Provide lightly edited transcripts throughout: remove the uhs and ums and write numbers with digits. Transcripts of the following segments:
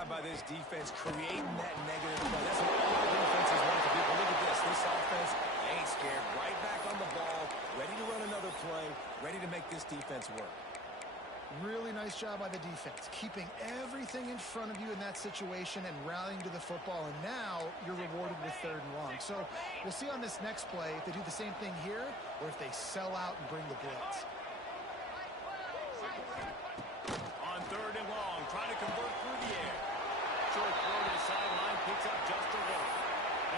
job by this defense creating that negative play. That's what all defenses want to do. But look at this. This offense ain't scared. Right back on the ball, ready to run another play, ready to make this defense work. Really nice job by the defense, keeping everything in front of you in that situation and rallying to the football, and now you're rewarded with 3rd and long. So we'll see on this next play if they do the same thing here or if they sell out and bring the blitz. On 3rd and long, trying to convert through the air. Short throw to the sideline, picks up just a little.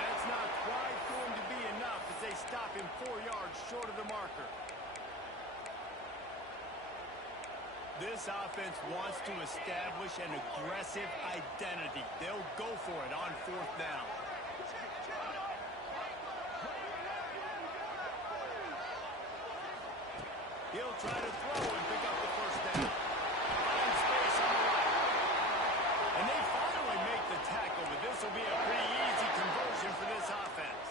That's not quite going to be enough as they stop him 4 yards short of the marker. This offense wants to establish an aggressive identity. They'll go for it on 4th down. He'll try to throw and pick up the 1st down. Find space on the right. And they finally make the tackle, but this will be a pretty easy conversion for this offense.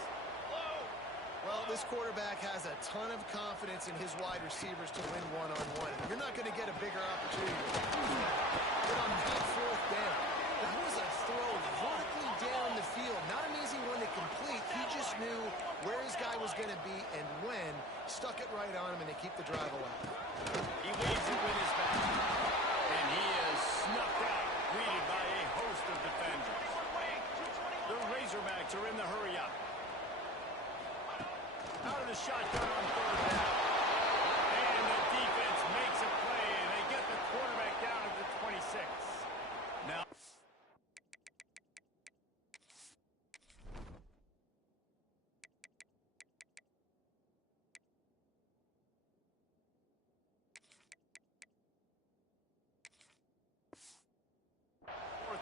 Well, this quarterback has a ton of confidence in his wide receivers to win one-on-one. You're not going to get a bigger opportunity but on that 4th down. That was a throw vertically down the field. Not an easy one to complete. He just knew where his guy was going to be and when. Stuck it right on him, and they keep the drive alive. He leaves it with his back. And he is snuffed out, greeted by a host of defenders. The Razorbacks are in the hurry-up. Out of the shotgun on 3rd down. And the defense makes a play, and they get the quarterback down at the 26. Now,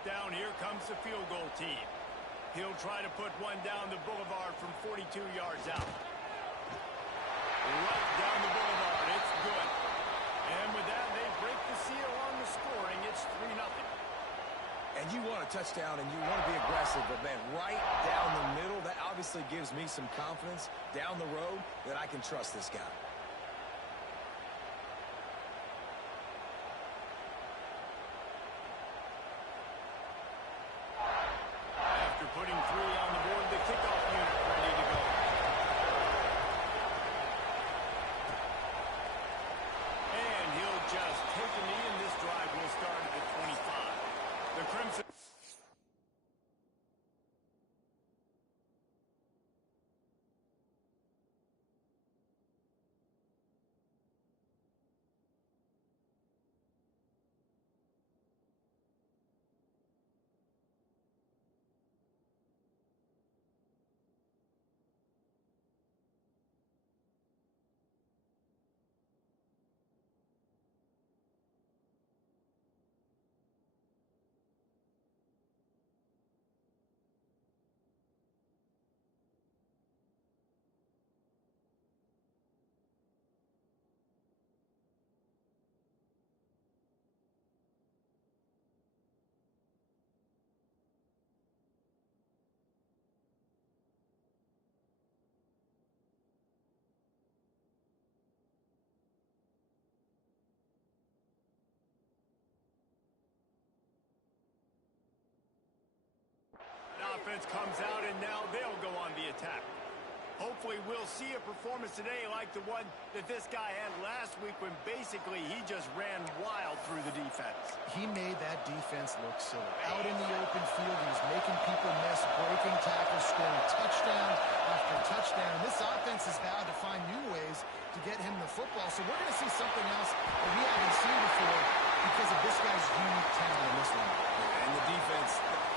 down, here comes the field goal team. He'll try to put one down the boulevard from 42 yards out. Right down the boulevard, it's good. And with that, they break the seal on the scoring. It's 3-0. And you want a touchdown and you want to be aggressive, but man, right down the middle, that obviously gives me some confidence down the road that I can trust this guy. Putting 3 on the board, the kickoff unit ready to go. And he'll just take a knee, and this drive will start at the 25. The Crimson... Offense comes out, and now they'll go on the attack. Hopefully we'll see a performance today like the one that this guy had last week when basically he just ran wild through the defense. He made that defense look silly. Out in the open field, he was making people miss, breaking tackles, scoring touchdown after touchdown. And this offense has vowed to find new ways to get him the football. So we're going to see something else that we haven't seen before because of this guy's unique talent in this one. And the defense,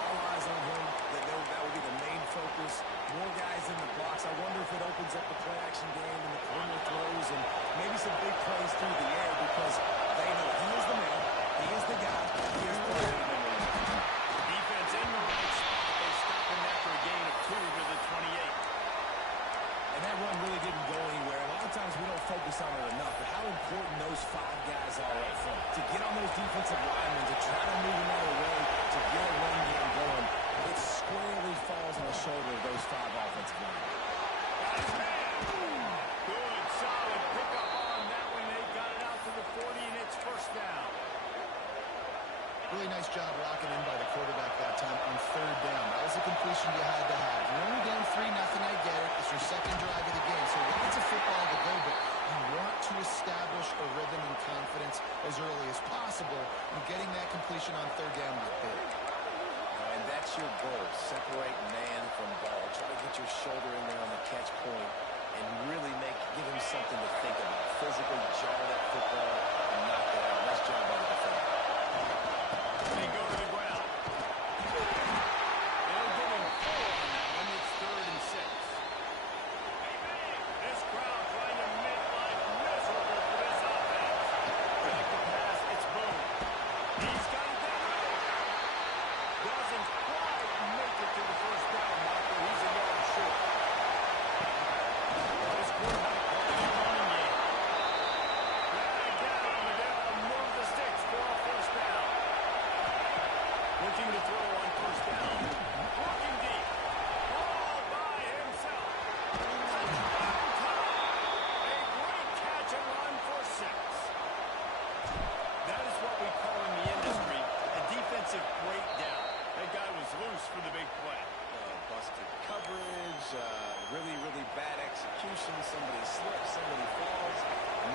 all eyes on him. That will be the main focus. More guys in the box. I wonder if it opens up the play-action game and the perimeter throws and maybe some big plays through the air because they know he is the man, he is the guy, he is playing the number 1. Defense in the right spot. They stop him after a gain of 2 to the 28. And that run really didn't go anywhere. A lot of times we don't focus on it enough, but how important those 5 guys are up front. To get on those defensive linemen, to try to move them out of the way, to get a run game going, it squarely falls on the shoulder of those 5 offensive linemen. Good, solid pickup on that one. They got it out to the 40, and it's 1st down. Really nice job locking in by the quarterback. Separate man from ball. Try to get your shoulder in there on the catch point and really give him something to think about. Physically jar that football and knock it out. Nice job by the defender. They go to the ground. They'll give him 4 on that one. It's 3rd and 6. This crowd trying to make life miserable for this offense. Back to pass. It's Boone. He's got it down. Doesn't quite make it to the first down marker. He's a yard short. This quarterback calling a running game. Drag down. They'll move the sticks for a first down. Looking to throw on first down. Looking deep. All by himself. Touchdown time. A great catch and run for 6. That is what we call in the industry a defensive breakdown. That guy was loose for the big play. Busted coverage, really, really bad execution. Somebody slips, somebody falls.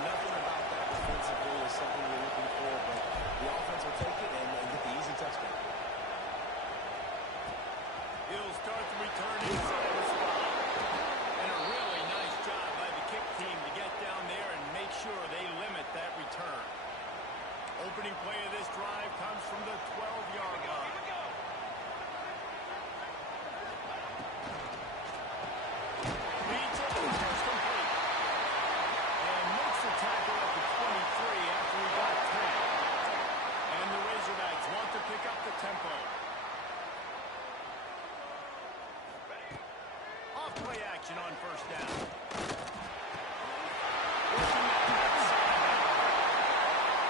Nothing about that defensively is something you're looking for, but the offense will take it and get the easy touchdown. He'll start the return inside the spot. And a really nice job by the kick team to get down there and make sure they limit that return. Opening play of this drive comes from the 12-yard line. Beats it, first complete. And makes the tackle at the 23 after he got 10. And the Razorbacks want to pick up the tempo. Off-play action on first down.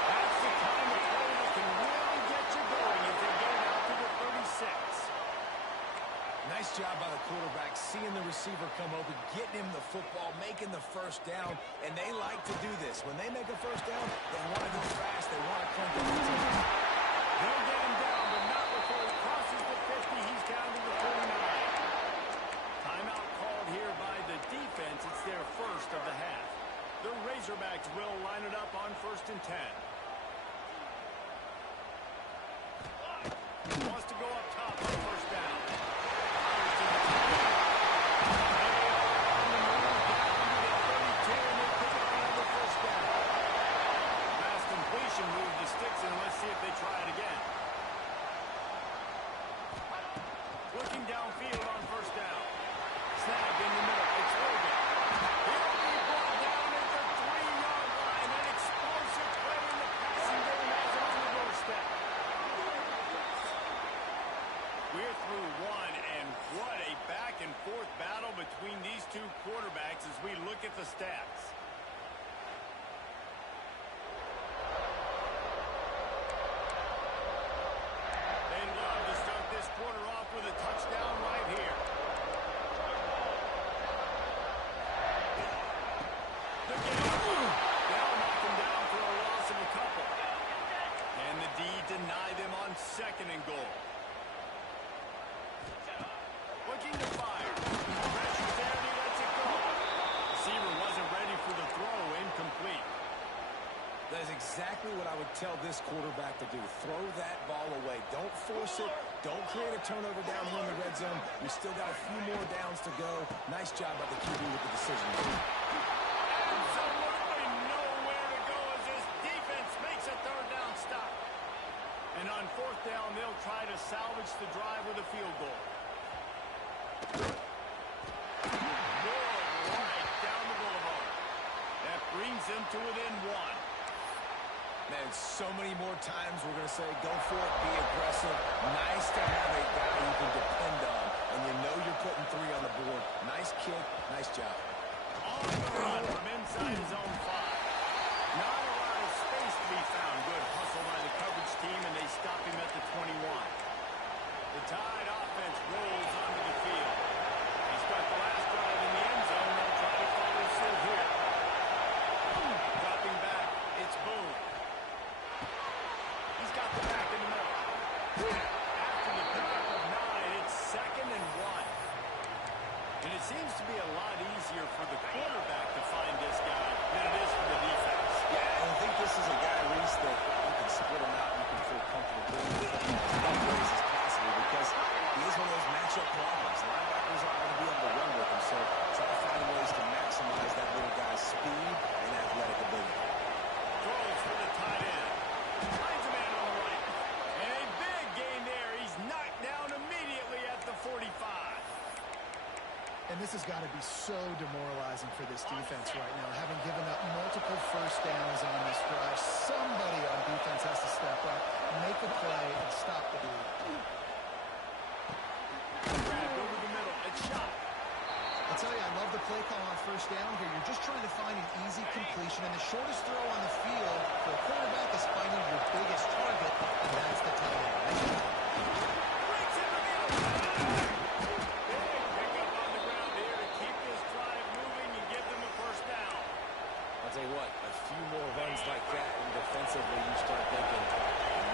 That's the kind of play that can really get you going if they get it out to the 36. Nice job by the quarterback, seeing the receiver come open, getting him the football, making the first down, and they like to do this. When they make a first down, they want to go fast, they want to clink it. They'll get him down, but not before he crosses the 50. He's down to the 49. Timeout called here by the defense. It's their first of the half. The Razorbacks will line it up on 1st and 10. Wants to go up top on first down. Move the sticks and let's see if they try it again. Looking downfield on first down. Snagged in the middle. It's Logan. He'll be brought down at the 3-yard line. An explosive play in the passing game has it on the doorstep. We're through one, and what a back-and-forth battle between these two quarterbacks as we look at the stats. Quarter off with a touchdown right here. They'll knock him down for a loss of a couple. And the D deny them on 2nd and goal. Looking to fire. Pressure there, and he lets it go. Receiver wasn't ready for the throw. Incomplete. That is exactly what I would tell this quarterback to do. Throw that ball away. Don't force it. Don't create a turnover down here in the red zone. We still got a few more downs to go. Nice job by the QB with the decision. Absolutely nowhere to go as this defense makes a 3rd down stop. And on 4th down, they'll try to salvage the drive with a field goal. Right down the boulevard. That brings them to within 1. Man, so many more times we're going to say, go for it, be aggressive. Nice to have a guy you can depend on, and you know you're putting 3 on the board. Nice kick, nice job. On the run from inside his own 5. Not a lot of space to be found. Good hustle by the coverage team, and they stop him at the 21. The Tide offense rolls onto the field. They start the last drive in the end zone. They'll try to follow suit here. Dropping back, it's Boone. He's got the back in the middle. After the pickup of 9, it's 2nd and 1. And it seems to be a lot easier for the quarterback to find this guy than it is for the defense. Yeah, I think this is a guy, Reese, that you can split him out. You can feel comfortable doing it as many ways as possible because he is one of those And this has got to be so demoralizing for this defense right now, having given up multiple first downs on this drive. Somebody on defense has to step up, make a play, and stop the lead. Grab over the middle. It's shot. I'll tell you, I love the play call on first down here. You're just trying to find an easy completion, and the shortest throw on the field for a quarterback is finding your biggest target, and that's the tight end. I'll tell you what, a few more runs like that, and defensively you start thinking,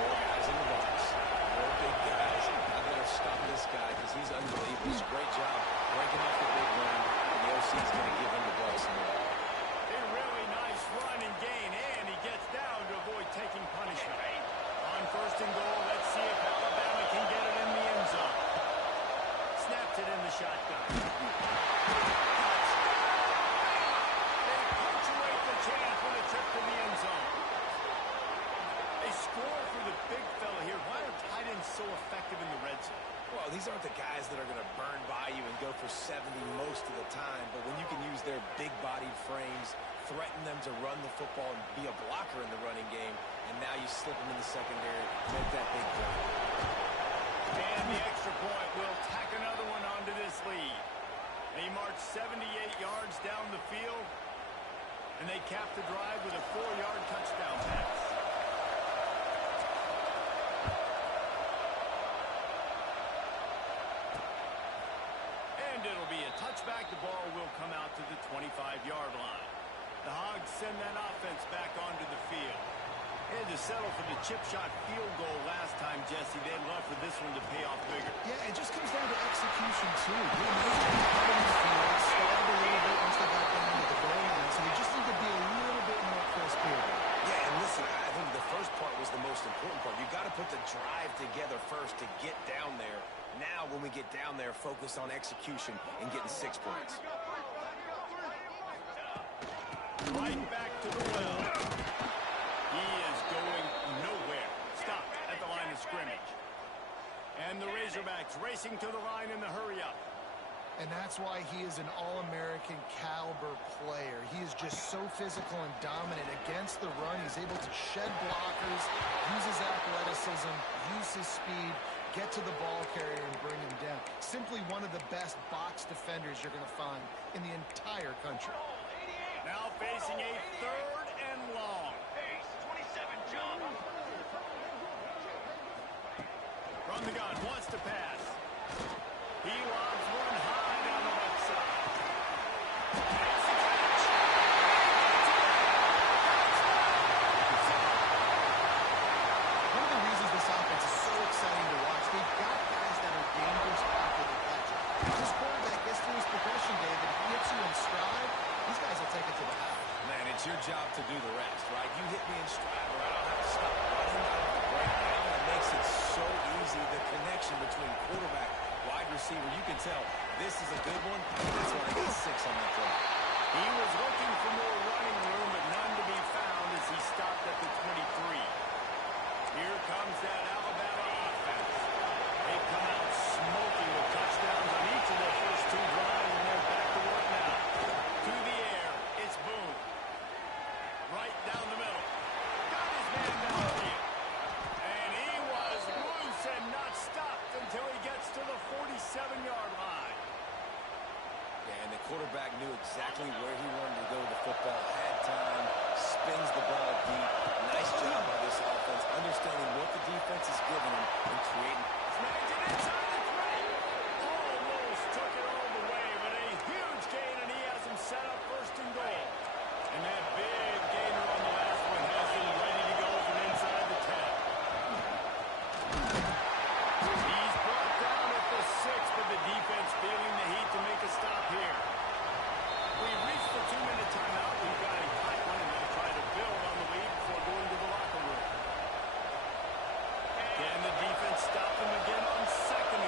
more guys in the box, more big guys. I better stop this guy because he's unbelievable. He's a great job breaking off the big run, and the OC is going to give him the ball some more. A really nice run and gain, and he gets down to avoid taking punishment. On first and goal, let's see if Alabama can get it in the end zone. Snaps it in the shotgun. Chance for the trip to the end zone. A score for the big fella here. Why are tight ends so effective in the red zone? Well, these aren't the guys that are going to burn by you and go for 70 most of the time, but when you can use their big-bodied frames, threaten them to run the football and be a blocker in the running game, and now you slip them in the secondary, make that big play. And the extra point will tack another one onto this lead. They march 78 yards down the field, and they cap the drive with a 4-yard touchdown pass. And it'll be a touchback. The ball will come out to the 25-yard line. The Hogs send that offense back onto the field. They had to settle for the chip shot field goal last time, Jesse. They'd love for this one to pay off bigger. Yeah, it just comes down to execution, too. You know, out in the field, stalled a little bit once they got down to the goal line, so they just need to be a little bit more crisp here. Yeah, and listen, I think the first part was the most important part. You've got to put the drive together first to get down there. Now, when we get down there, focus on execution and getting 6 points. Right back to the well. He is going nowhere. Stop at the line of scrimmage. And the Razorbacks racing to the line in the hurry-up. And that's why he is an All-American caliber player. He is just so physical and dominant against the run. He's able to shed blockers, use his athleticism, use his speed, get to the ball carrier and bring him down. Simply one of the best box defenders you're going to find in the entire country. Now facing a 3rd and long. From the gun, wants to pass. He lobs one high down the left side. That's the catch. One of the reasons this offense is so exciting to watch, they've got guys that are dangerous after the catch. This quarterback gets through his progression, David. If he hits you in stride, these guys will take it to the house. Man, it's your job to do the rest, right? You hit me in stride, or I don't have to stop running. I don't have to break down. It makes it so easy. The connection between quarterback, wide receiver, you can tell this is a good one. That's why I got 6 on that play. He was looking for more running room, but none to be found as he stopped at the 23. Here comes that Alabama offense. They've come out smoking with touchdowns on each of their first 2 drives, and they're back to work now. To the air, it's Boone. Right down the middle. Got his man downfield. And he was loose and not stopped until he gets to the 47-yard line. Yeah, and the quarterback knew exactly where he wanted to go with the football, had time, spins the ball deep. Nice job by this offense, understanding what the defense is giving him and creating. Snagged it inside the 3. Almost took it all the way, but a huge gain, and he has him set up first and goal. And that big gainer on the last one has him ready to go from inside the 10. He's brought down at the 6, but the defense feeling the heat to make a stop here. We've reached the 2-minute timeout. We've got a tight one, and they'll try to build on the lead before going to the locker room. Can the defense stop them again on 2nd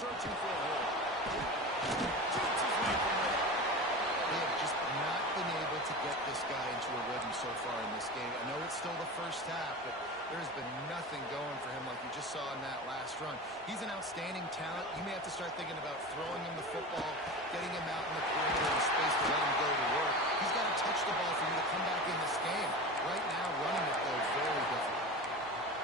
searching for a hole. Shoots his way from there. They have just not been able to get this guy into a rhythm so far in this game. I know it's still the first half, but there's been nothing going for him like you just saw in that last run. He's an outstanding talent. You may have to start thinking about throwing him the football, getting him out in the perimeter in space to let him go to work. He's got to touch the ball for you to come back in this game. Right now, running it, though, very difficult.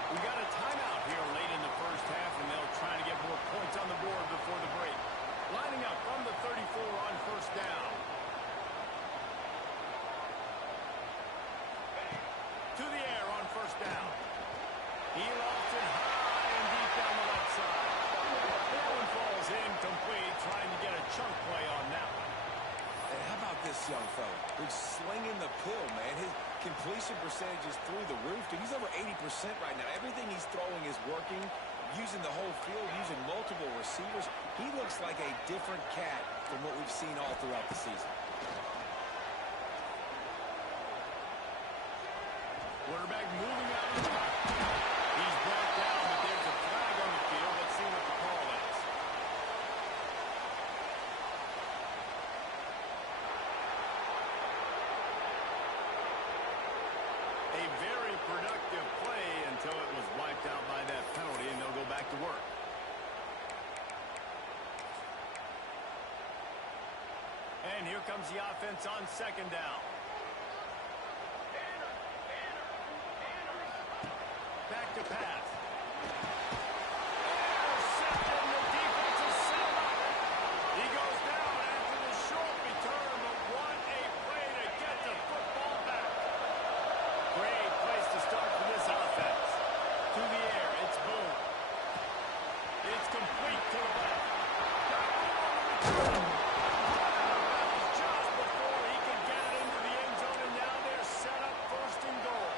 We got a timeout here late in the first half, and they'll try to get more points on the board before the break. Lining up from the 34 on first down. To the air on first down. He lost it high and deep down the left side. That one falls incomplete, trying to get a chunk play on that one. And how about this young fella? He's slinging the pill, man. His completion percentage is through the roof. Dude, he's over 80% right now. Everything he's throwing is working, using the whole field, using multiple receivers. He looks like a different cat from what we've seen all throughout the season. Quarterback moving out of the pocket. He's brought down, but there's a flag on the field. Let's see what the call is. A very productive play until it was wiped out by that penalty, and they'll go back to work. And here comes the offense on second down. Back to pass. Intercepted, the defense is set up. He goes down after the short return, but what a play to get the football back. Great place to start for this offense. To the air, it's Boone. It's complete to the left. Got room on the return. That was just before he could get it into the end zone, and now they're set up first and goal.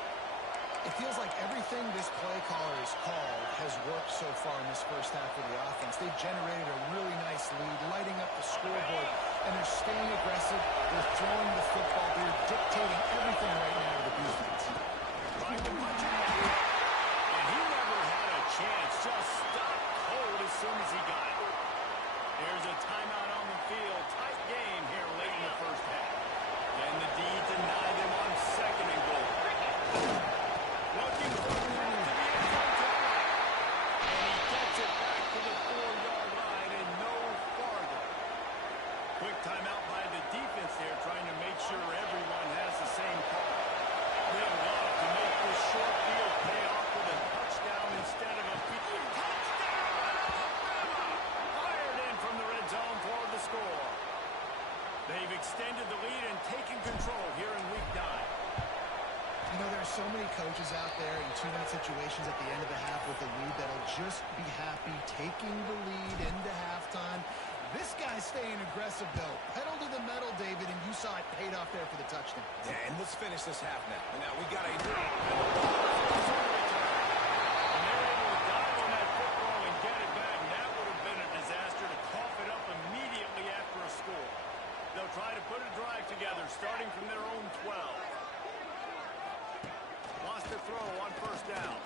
It feels like everything this play caller has called has worked so far in this first half of the offense. They've generated a really nice lead, lighting up the scoreboard, and they're staying aggressive. They're throwing the football. They're dictating everything right now to the defense. Trying to punch it in. And he never had a chance. Just stopped cold as soon as he got it. There's a timeout on the field. Tight game here late in the first half. And the D denied them on second and goal. Looking for a path to the end zone to the right. And he gets it back to the 4-yard line and no farther. Quick timeout by the defense there, trying to make sure everyone has the same call. They'll love to make this short field pay off with a touchdown instead of a field. Touchdown, Alabama! Fired in from the red zone for the score. They've extended the lead and taken control here in week 9. You know, there are so many coaches out there in 2-minute situations at the end of the half with the lead that'll just be happy taking the lead into halftime. This guy's staying aggressive, though. Pedal to the metal, David, and you saw it paid off there for the touchdown. Yeah, and let's finish this half now. And now we got a... And they're able to dive on that football and get it back. And that would have been a disaster to cough it up immediately after a score. They'll try to put a drive together, starting from their own 12. Lost the throw on first down.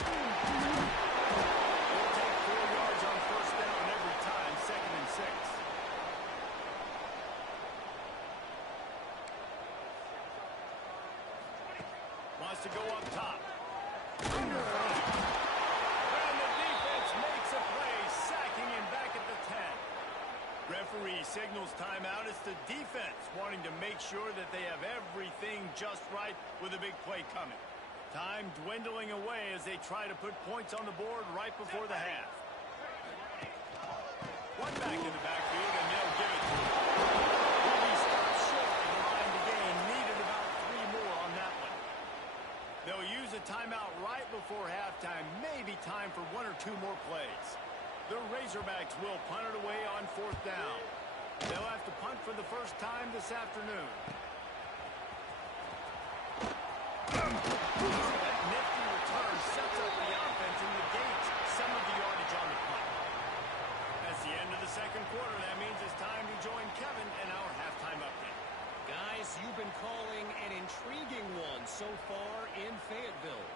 We'll take 4 yards on first down every time, 2nd and 6. Wants to go up top. And the defense makes a play, sacking him back at the 10. Referee signals timeout. It's the defense wanting to make sure that they have everything just right with a big play coming. Time dwindling away as they try to put points on the board right before the half. One back in the backfield, and they'll give it to him. He'll be stopped short of the line to gain. Needed about 3 more on that one. They'll use a timeout right before halftime. Maybe time for 1 or 2 more plays. The Razorbacks will punt it away on 4th down. They'll have to punt for the first time this afternoon. That nifty return sets up the offense and negates some of the yardage on the punt. That's the end of the second quarter. That means it's time to join Kevin in our halftime update. Guys, you've been calling an intriguing one so far in Fayetteville.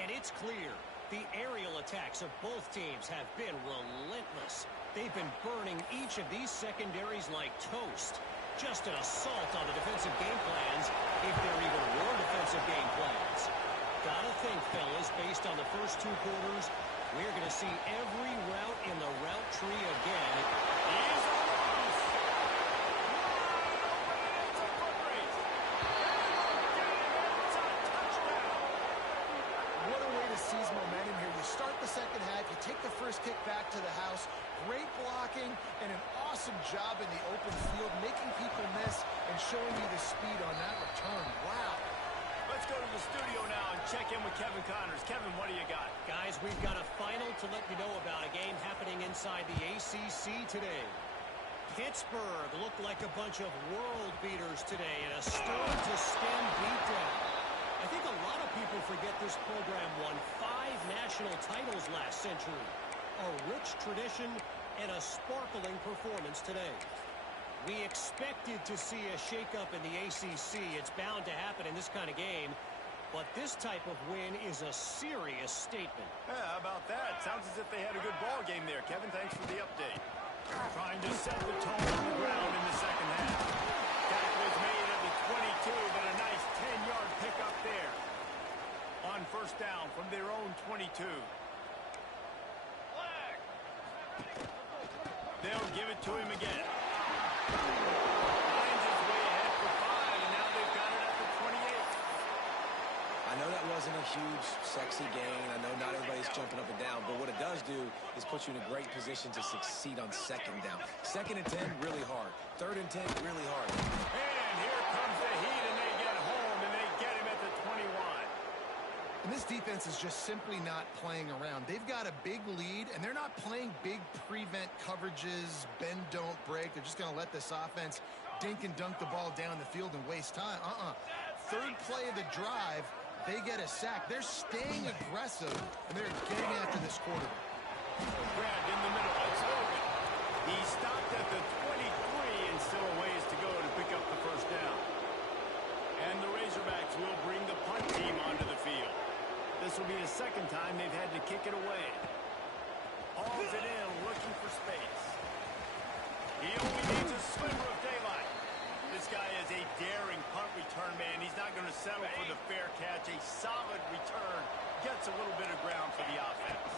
And it's clear The aerial attacks of both teams have been relentless. They've been burning each of these secondaries like toast. Just an assault on the defensive game plans, if there even were defensive game plans. Gotta think, fellas, based on the first 2 quarters, we're going to see every route in the route tree again. He's almost. It's a foot race. It's a touchdown. What a way to seize momentum here. You start the second half, you take the first kick back to the house, great blocking, and an awesome job in the open field, making people miss and showing you the speed on that return. Wow. Let's go to the studio now and check in with Kevin Connors. Kevin, what do you got? Guys, we've got a final to let you know about, a game happening inside the ACC today. Pittsburgh looked like a bunch of world beaters today in a stern-to-stem beatdown. I think a lot of people forget this program won 5 national titles last century. A rich tradition and a sparkling performance today. We expected to see a shakeup in the ACC. It's bound to happen in this kind of game. But this type of win is a serious statement. Yeah, how about that? Sounds as if they had a good ball game there. Kevin, thanks for the update. Trying to set the tone on the ground in the second half. Tackle was made at the 22, but a nice 10-yard pickup there. On first down from their own 22. They'll give it to him again. Finds his way ahead for 5, and now they've got it at the 28. I know that wasn't a huge, sexy gain. I know not everybody's jumping up and down, but what it does do is put you in a great position to succeed on second down. 2nd and 10, really hard. 3rd and 10, really hard. And here comes the heat, and they get home, and they get him at the 21. And this defense is just simply not playing around. They've got a big lead, and they're not playing big prevent coverages, bend, don't break. They're just going to let this offense dink and dunk the ball down the field and waste time. 3rd play of the drive, they get a sack. They're staying aggressive, and they're getting after this quarterback. Grabbed in the middle. It's open. He stopped at the 23, and still a ways to go to pick up the first down. And the Razorbacks will bring the punt team onto the field. This will be the 2nd time they've had to kick it away. Hauls it in, looking for space. He only needs a sliver of daylight. This guy is a daring punt return man. He's not going to settle for the fair catch. A solid return. Gets a little bit of ground for the offense.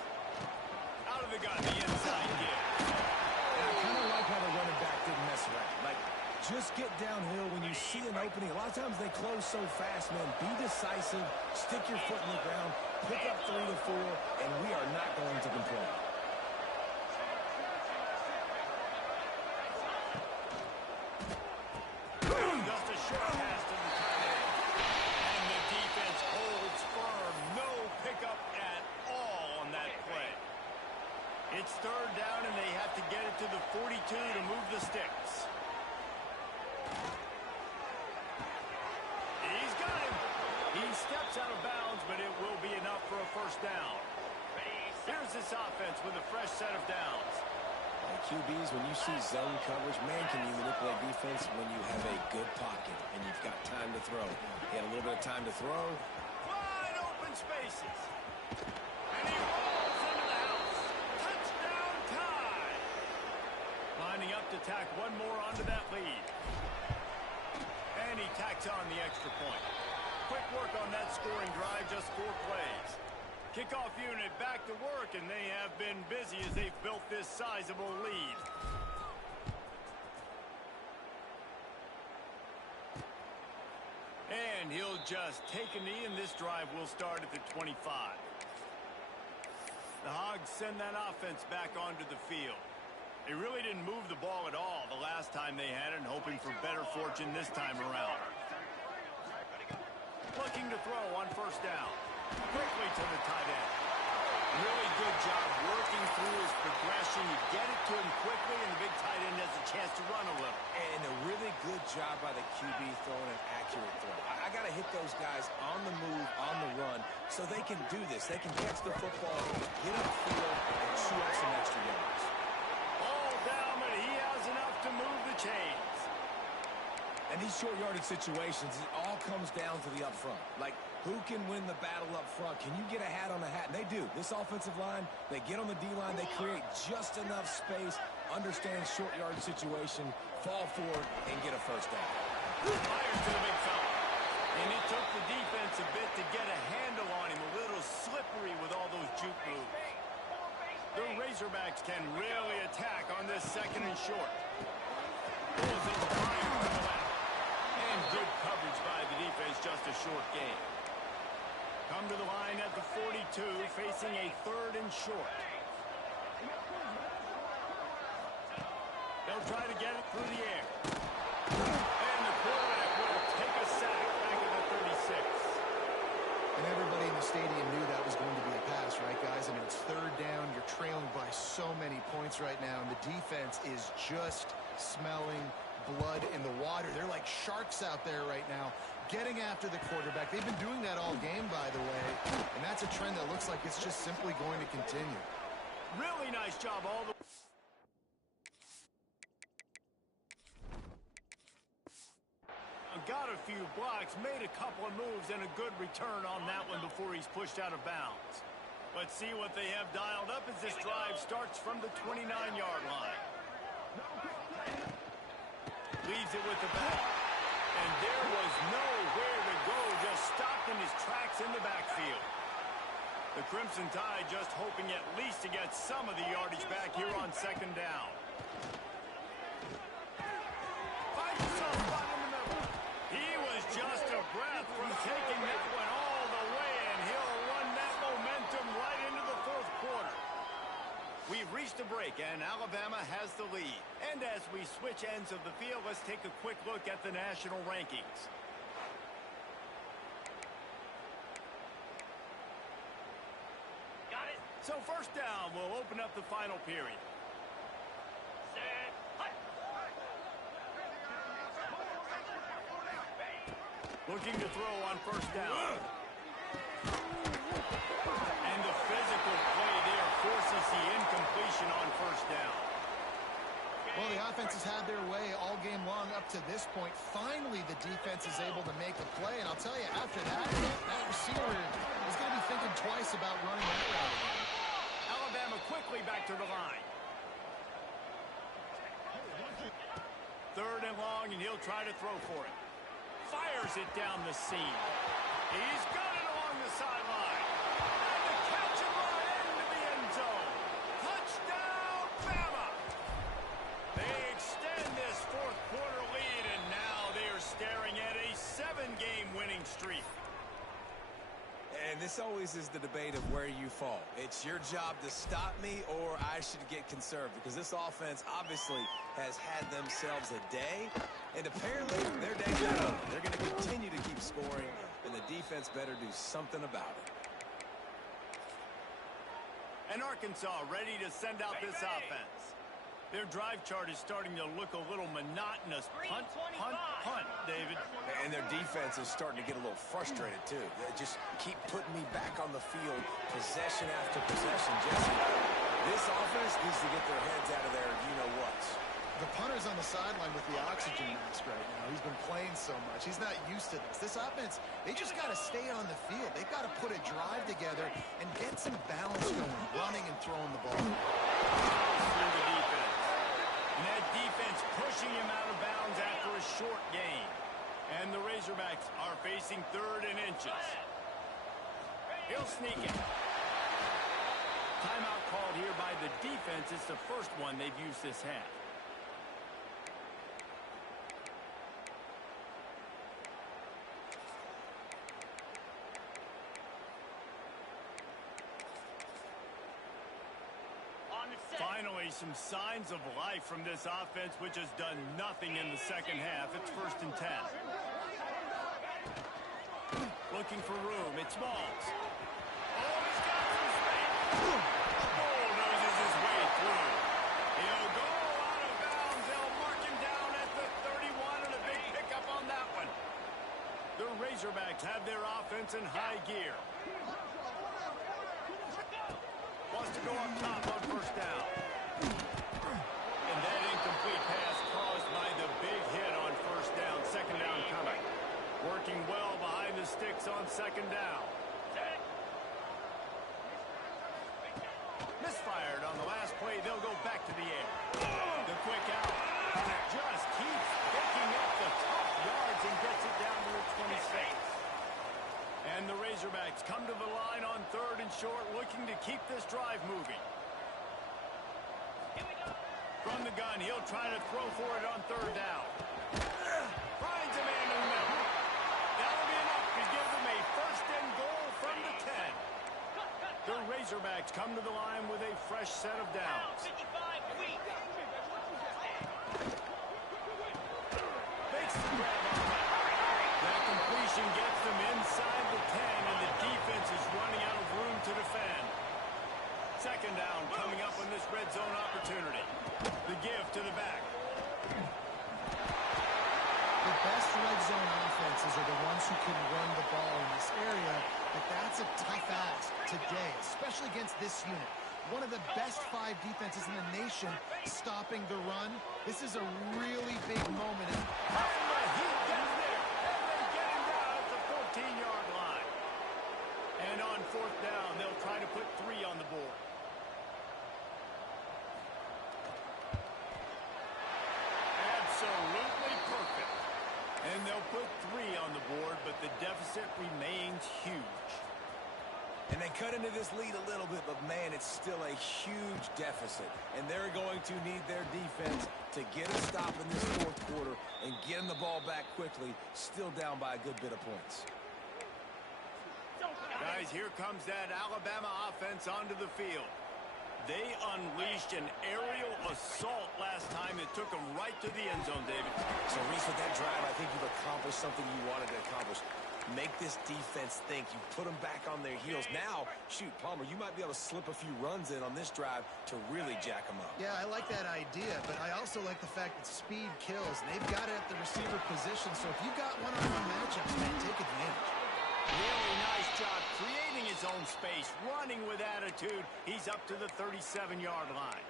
Out of the gun, the inside give. And I kind of like how the running back didn't mess around. Like, just get downhill when you see an opening. A lot of times they close so fast, man. Be decisive, stick your foot in the ground, pick up 3 to 4, and we are not going to complain. Just a short pass to the tight end. And the defense holds firm. No pickup at all on that play. It's 3rd down, and they have to get it to the 42 to move the sticks. He's got him. He steps out of bounds, but it will be enough for a first down. Here's this offense with a fresh set of downs. QBs, when you see zone coverage, man, can you manipulate defense when you have a good pocket and you've got time to throw. He had a little bit of time to throw. Wide open spaces. And he rolls into the house. Touchdown tie. Lining up to tack one more onto that lead. And he tacks on the extra point. Quick work on that scoring drive, just 4 plays. Kickoff unit back to work, and they have been busy as they've built this sizable lead. And he'll just take a knee, and this drive will start at the 25. The Hogs send that offense back onto the field. They really didn't move the ball at all the last time they had it, and hoping for better fortune this time around. Looking to throw on first down. Quickly to the tight end. Really good job working through his progression. You get it to him quickly, and the big tight end has a chance to run a little. And a really good job by the QB throwing an accurate throw. I got to hit those guys on the move, on the run, so they can do this. They can catch the football, get it field, and chew up some extra yards. All down, but he has enough to move the chains. And these short yardage situations, it all comes down to the up front. Like, who can win the battle up front? Can you get a hat on the hat? And they do. This offensive line, they get on the D-line, they create just enough space, understand short yardage situation, fall forward, and get a first down. Fires to the big fella. And it took the defense a bit to get a handle on him, a little slippery with all those juke moves. The Razorbacks can really attack on this second and short. Pulls it higher to the left. And good coverage by the defense, just a short gain. Come to the line at the 42, facing a third and short. They'll try to get it through the air. And the quarterback will take a sack back at the 36. And everybody in the stadium knew that was going to be a pass, right, guys? I mean, it's third down. You're trailing by so many points right now, and the defense is just smelling blood in the water. They're like sharks out there right now, getting after the quarterback. They've been doing that all game, by the way, and that's a trend that looks like it's just simply going to continue. Really nice job all the got a few blocks, made a couple of moves, and a good return on that one before he's pushed out of bounds. Let's see what they have dialed up as this drive starts from the 29-yard line. Leaves it with the back. And there was nowhere to go, just stopped in his tracks in the backfield. The Crimson Tide just hoping at least to get some of the yardage back here on second down. Finds himself spot in the middle. He was just a breath from taking that one all the way, and he'll run that momentum right into the fourth quarter. We've reached a break, and Alabama has the lead. And as we switch ends of the field, let's take a quick look at the national rankings. Got it. So first down, we'll open up the final period. Set. Looking to throw on first down. And the physical play there forces the incompletion on first down. Well, the offense has had their way all game long up to this point. Finally, the defense is able to make a play. And I'll tell you, after that, that receiver is going to be thinking twice about running that route. Alabama quickly back to the line. Third and long, and he'll try to throw for it. Fires it down the seam. He's got it along the sideline. And the catch and run into the end zone. Touchdown, Bama! They extend this fourth quarter lead, and now they are staring at a 7-game winning streak. And this always is the debate of where you fall. It's your job to stop me, or I should get conserved, because this offense obviously has had themselves a day, and apparently their day's not over. They're going to continue to keep scoring, and the defense better do something about it. And Arkansas ready to send out this offense. Their drive chart is starting to look a little monotonous. Punt, punt, punt, David. And their defense is starting to get a little frustrated, too. They just keep putting me back on the field, possession after possession. Jesse, this offense needs to get their heads out of their you-know-whats. The punter's on the sideline with the oxygen mask right now. He's been playing so much. He's not used to this. This offense, they just got to stay on the field. They've got to put a drive together and get some balance going, running and throwing the ball. Through the defense. And that defense pushing him out of bounds after a short gain. And the Razorbacks are facing third and inches. He'll sneak it. Timeout called here by the defense. It's the first one they've used this half. Finally, some signs of life from this offense, which has done nothing in the second half. It's 1st and 10. Looking for room. It's Smalls. Oh, he's got some space. Bulldozes his way through. He'll go out of bounds. They'll mark him down at the 31, and a big pickup on that one. The Razorbacks have their offense in high gear. Wants to go up top on first down. And that incomplete pass caused by the big hit on first down second down coming. Working well behind the sticks on second down. Misfired on the last play. They'll go back to the air. The quick out. Just keeps picking up the top yards and gets it down to the 26. And the Razorbacks come to the line on third and short, looking to keep this drive moving. From the gun, he'll try to throw for it on third down. Finds a man in the middle. That'll be enough to give them a first and goal from the 10. The Razorbacks come to the line with a fresh set of downs. Makes the grab on that. That completion gets them inside the 10, and the defense is running out of room to defend. Second down coming up on this red zone opportunity. The give to the back. The best red zone offenses are the ones who can run the ball in this area, but that's a tough ask today, especially against this unit. One of the best 5 defenses in the nation stopping the run. This is a really big moment. And the heat gets there, and they get him down at the 14-yard line. And on fourth down, they'll try to put 3 on the board. Absolutely perfect. And they'll put 3 on the board, but the deficit remains huge. And they cut into this lead a little bit, but, man, it's still a huge deficit. And they're going to need their defense to get a stop in this fourth quarter and getting the ball back quickly, still down by a good bit of points. Guys, here comes that Alabama offense onto the field. They unleashed an aerial assault last time. It took them right to the end zone, David. So, Reese, with that drive, I think you've accomplished something you wanted to accomplish. Make this defense think. You put them back on their heels. Now, shoot, Palmer, you might be able to slip a few runs in on this drive to really jack them up. Yeah, I like that idea, but I also like the fact that speed kills. They've got it at the receiver position, so if you've got one-on-one matchups, man, take advantage. Really nice job creating his own space, running with attitude. He's up to the 37-yard line.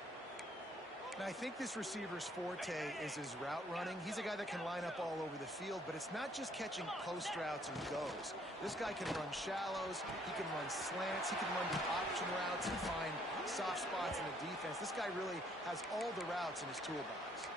Now, I think this receiver's forte is his route running. He's a guy that can line up all over the field, but it's not just catching post routes and goes. This guy can run shallows, he can run slants, he can run the option routes and find soft spots in the defense. This guy really has all the routes in his toolbox.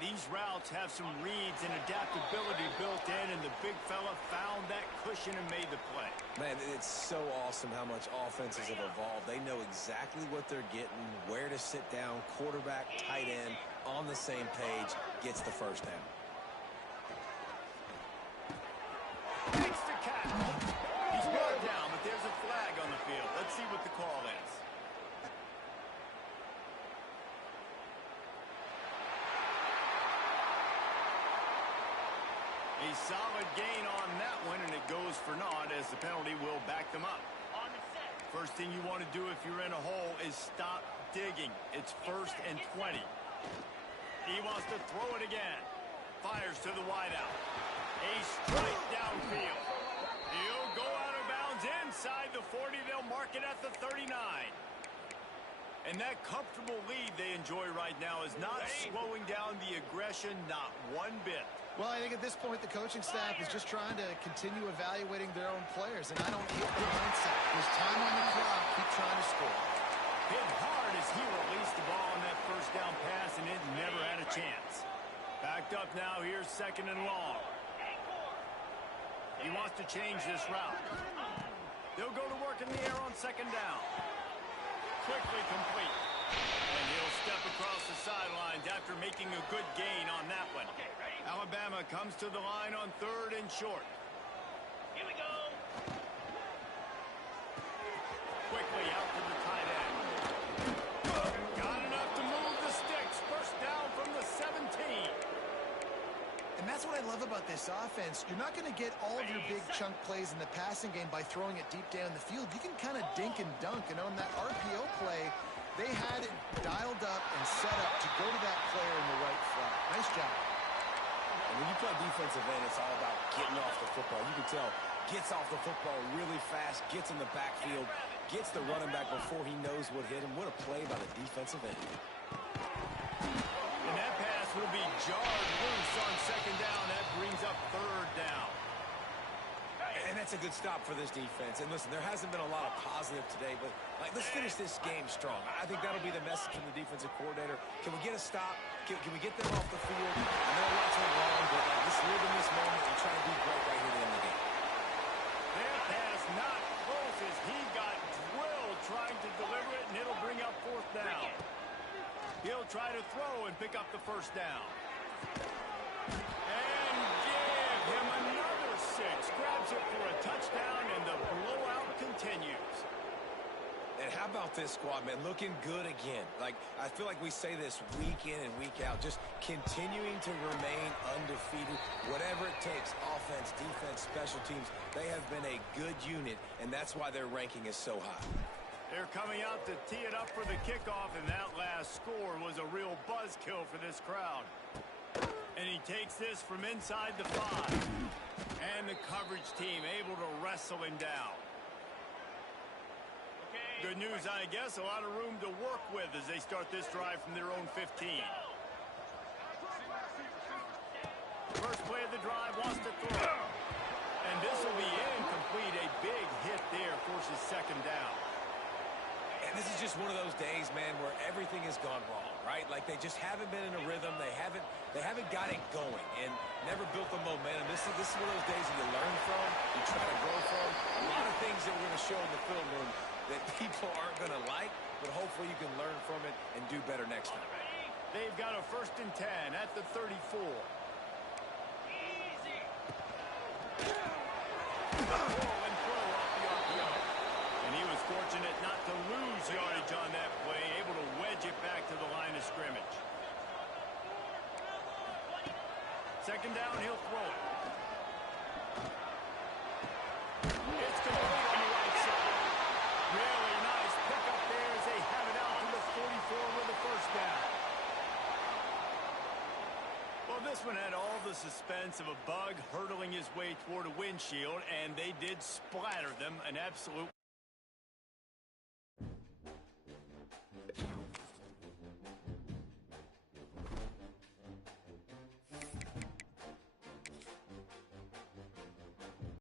These routes have some reads and adaptability built in, and the big fella found that cushion and made the play. Man, it's so awesome how much offenses have evolved. They know exactly what they're getting, where to sit down, quarterback, tight end, on the same page, gets the first down. Takes the catch. He's brought down, but there's a flag on the field. Let's see what the call is. A solid gain on that one, and it goes for naught as the penalty will back them up. First thing you want to do if you're in a hole is stop digging. It's 1st and 20. He wants to throw it again. Fires to the wideout. A strike downfield. He'll go out of bounds inside the 40. They'll mark it at the 39. And that comfortable lead they enjoy right now is not slowing down the aggression, not one bit. Well, I think at this point, the coaching staff is just trying to continue evaluating their own players, and I don't hate the mindset. There's time on the clock. Keep trying to score. Hit hard as he released the ball on that first down pass, and it never had a chance. Backed up now. Here's 2nd and long. He wants to change this route. They'll go to work in the air on 2nd down. Quickly complete. And he'll step across the sidelines after making a good gain on that one. Alabama comes to the line on 3rd and short. Here we go. Quickly out to the tight end. Got enough to move the sticks. First down from the 17. And that's what I love about this offense. You're not going to get all of your big chunk plays in the passing game by throwing it deep down the field. You can kind of dink and dunk. And on that RPO play, they had it dialed up and set up to go to that player in the right flat. Nice job. And when you play defensive end, it's all about getting off the football. You can tell, gets off the football really fast, gets in the backfield, gets the running back before he knows what hit him. What a play by the defensive end. And that pass will be jarred loose on second down. That brings up third down. And that's a good stop for this defense. And listen, there hasn't been a lot of positive today, but let's finish this game strong. I think that'll be the message from the defensive coordinator. Can we get a stop? Can we get them off the field? I know lots went wrong, but let's live in this moment and try to do great right here at the end of the game. That pass not close as he got drilled trying to deliver it, and it'll bring up fourth down. He'll try to throw and pick up the first down. And give him another 6. Grabs it for a touchdown, and the blowout continues. And how about this squad, man? Looking good again. I feel like we say this week in and week out, just continuing to remain undefeated. Whatever it takes, offense, defense, special teams, they have been a good unit, and that's why their ranking is so high. They're coming out to tee it up for the kickoff, and that last score was a real buzzkill for this crowd. And he takes this from inside the 5. And the coverage team able to wrestle him down. Good news, I guess, a lot of room to work with as they start this drive from their own 15. First play of the drive, wants to throw. And this will be incomplete. A big hit there forces second down. And this is just one of those days, man, where everything has gone wrong, right? Like they just haven't been in a rhythm. They haven't got it going and never built the momentum. This is one of those days that you learn from, you try to grow from. A lot of things that we're going to show in the film room that people aren't going to like, but hopefully you can learn from it and do better next time. They've got a 1st and 10 at the 34. And throw off the RPO. And he was fortunate not to lose yardage on that play, able to wedge it back to the line of scrimmage. Second down, he'll throw it. It's complete on the right side. Really nice pickup there as they have it out to the 44 with the first down. Well, this one had all the suspense of a bug hurtling his way toward a windshield, and they did splatter them an absolute